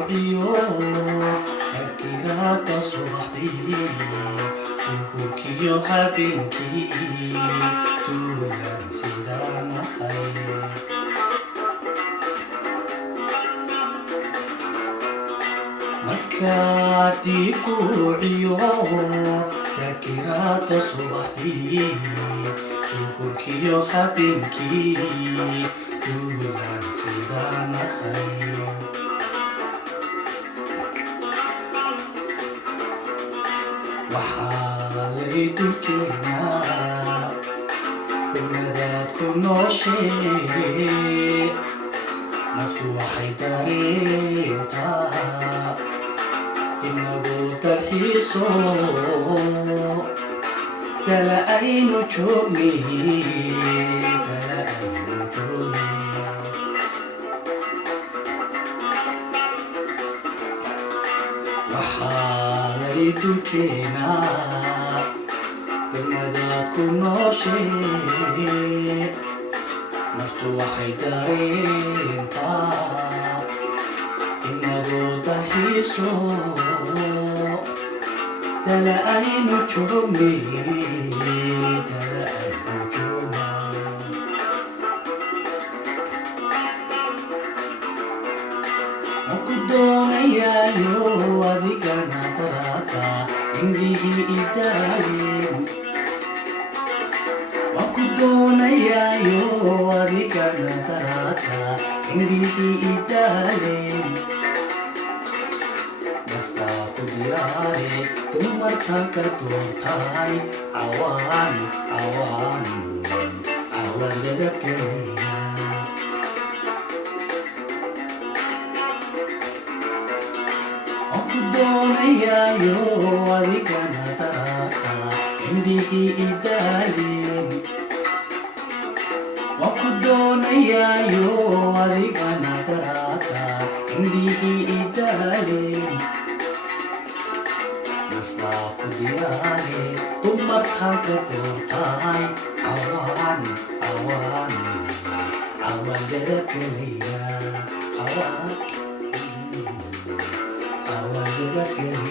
kuuciyo markiraada subaxdii duhurkiyo habeenkii tuulan sidaan ahay markaadii kuuciyo markiraada subaxdii duhurkiyo habeenkii tuulan sidaan ahay waxaa laydu keenaa degmadaad ku nooshee naftu waxay dareentaa inagu dalxiiso dala aynu joognay waxaa laydu keenaa degmadaad ku nooshee naftu waxay dareentaa inagu dalxiiso dala aynu joognay ku doonayaayo adigana daraada indhihii idaaleen waan ku doonayaayo adigana daraada indhihii idaaleen naftaa ku diyaare dumartan ka doortahay cawaan dadabkeena ku doonayaayo adigana daraada indhihii idaaleen waan ku doonayaayo adigana daraada indhihii idaaleen naftaa ku diyaare dumartan ka doortahay cawaan dadabkeena